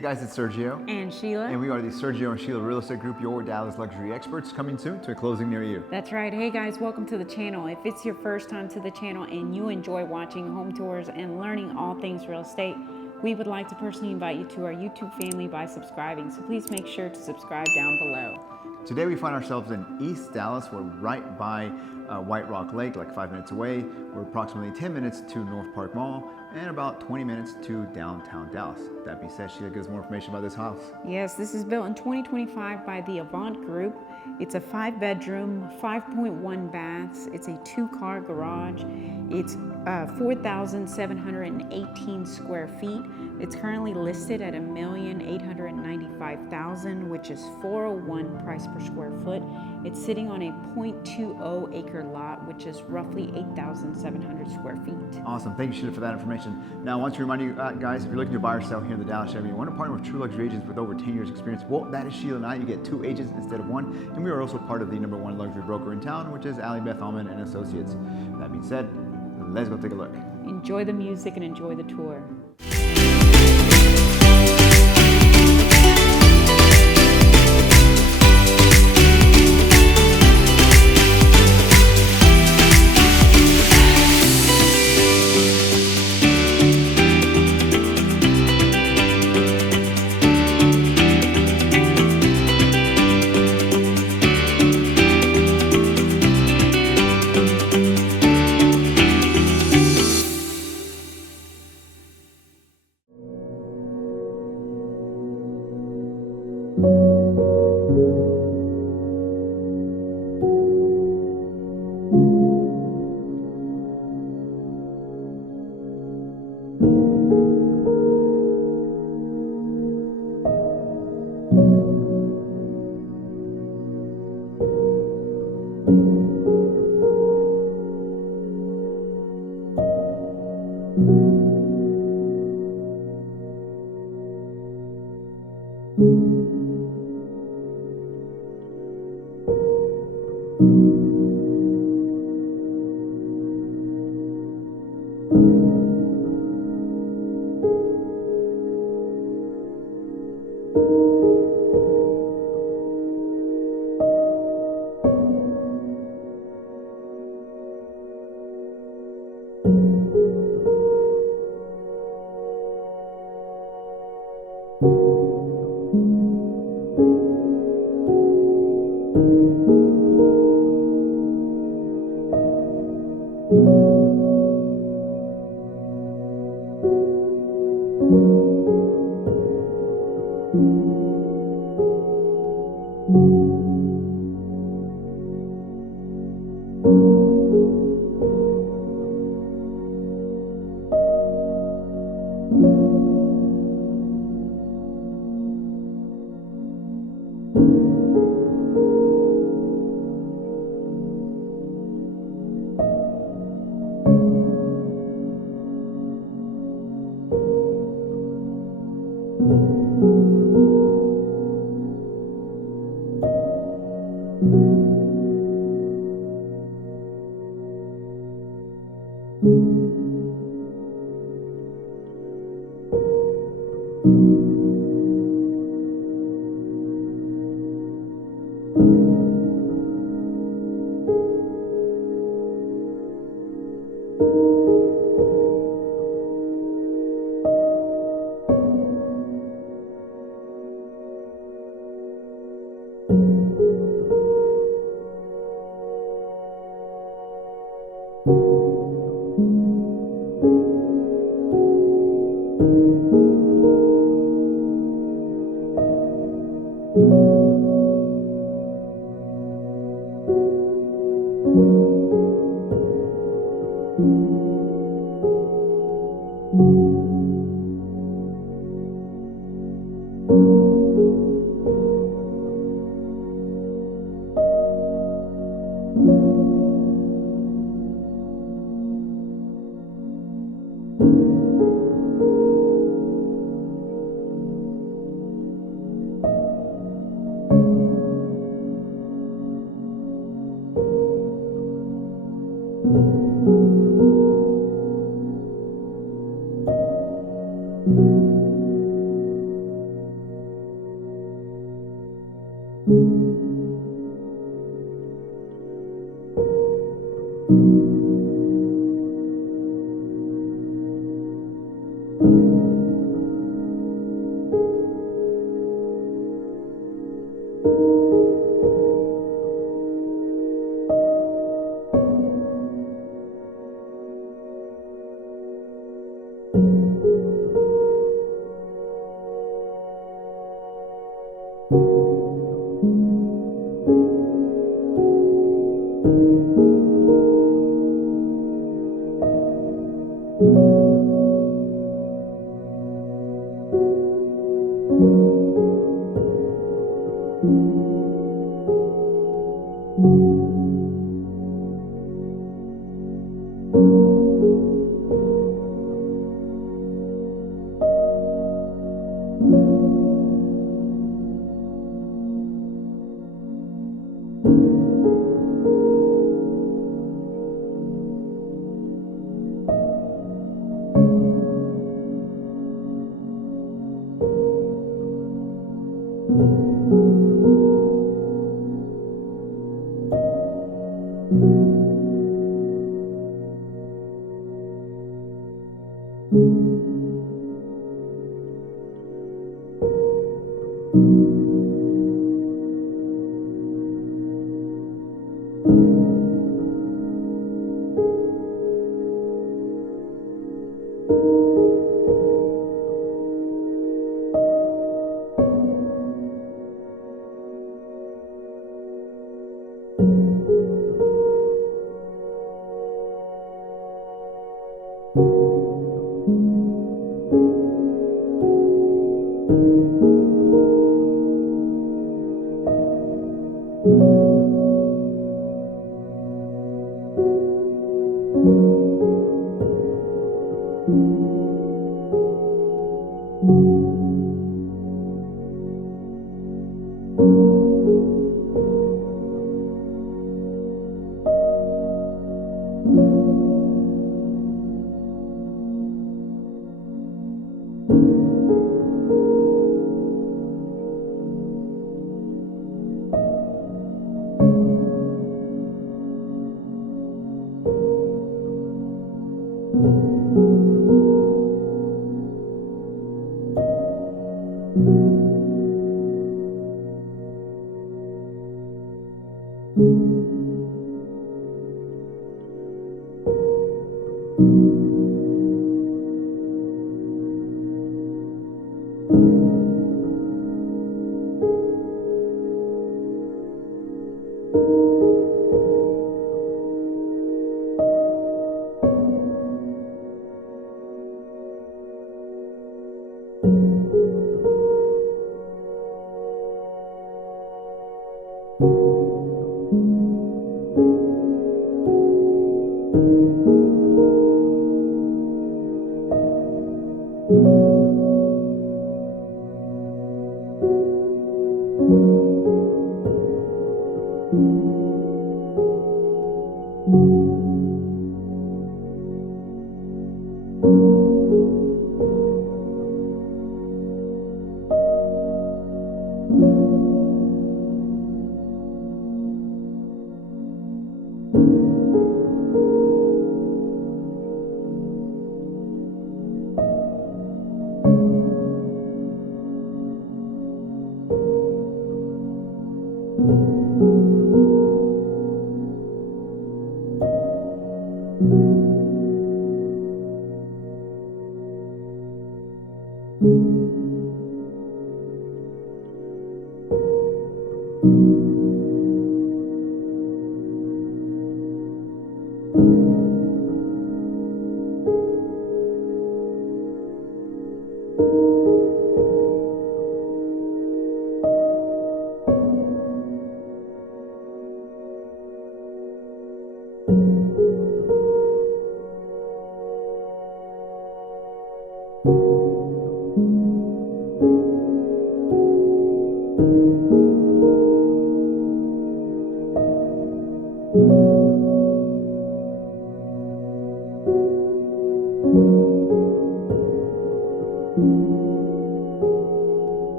Hey guys, it's Sergio. And Sheila. And we are the Sergio and Sheila Real Estate Group, your Dallas luxury experts, coming soon to a closing near you. That's right. Hey guys, welcome to the channel. If it's your first time to the channel and you enjoy watching home tours and learning all things real estate, we would like to personally invite you to our YouTube family by subscribing. So please make sure to subscribe down below. Today we find ourselves in East Dallas. We're right by White Rock Lake, like 5 minutes away. We're approximately 10 minutes to North Park Mall and about 20 minutes to downtown Dallas. That being said, Sheila gives more information about this house. Yes, this is built in 2025 by the Avant Group. It's a 5-bedroom, 5.1 baths. It's a 2-car garage. It's 4,718 square feet. It's currently listed at $1,895,000, which is $401 price per square foot. It's sitting on a 0.20 acre lot, which is roughly 8,700 square feet. Awesome. Thank you, Sheila, for that information. Now, I want to remind you guys, if you're looking to buy or sell here in the Dallas area, you want to partner with true luxury agents with over 10 years experience. Well, that is Sheila and I. You get 2 agents instead of 1. And we are also part of the #1 luxury broker in town, which is Ali Beth Alman and Associates. That being said, let's go take a look. Enjoy the music and enjoy the tour.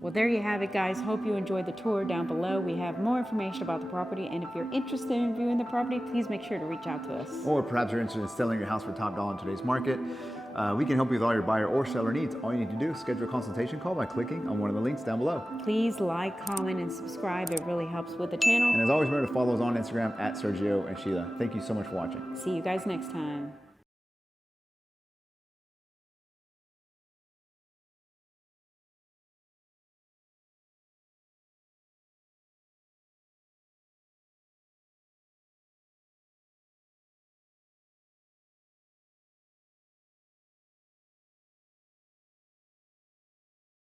Well, there you have it, guys. Hope you enjoyed the tour. Down below we have more information about the property, and if you're interested in viewing the property, please make sure to reach out to us. Or perhaps you're interested in selling your house for top dollar in today's market. We can help you with all your buyer or seller needs. All you need to do is schedule a consultation call by clicking on one of the links down below. Please like, comment, and subscribe. It really helps with the channel. And as always, remember to follow us on Instagram at Sergio and Sheila. Thank you so much for watching. See you guys next time.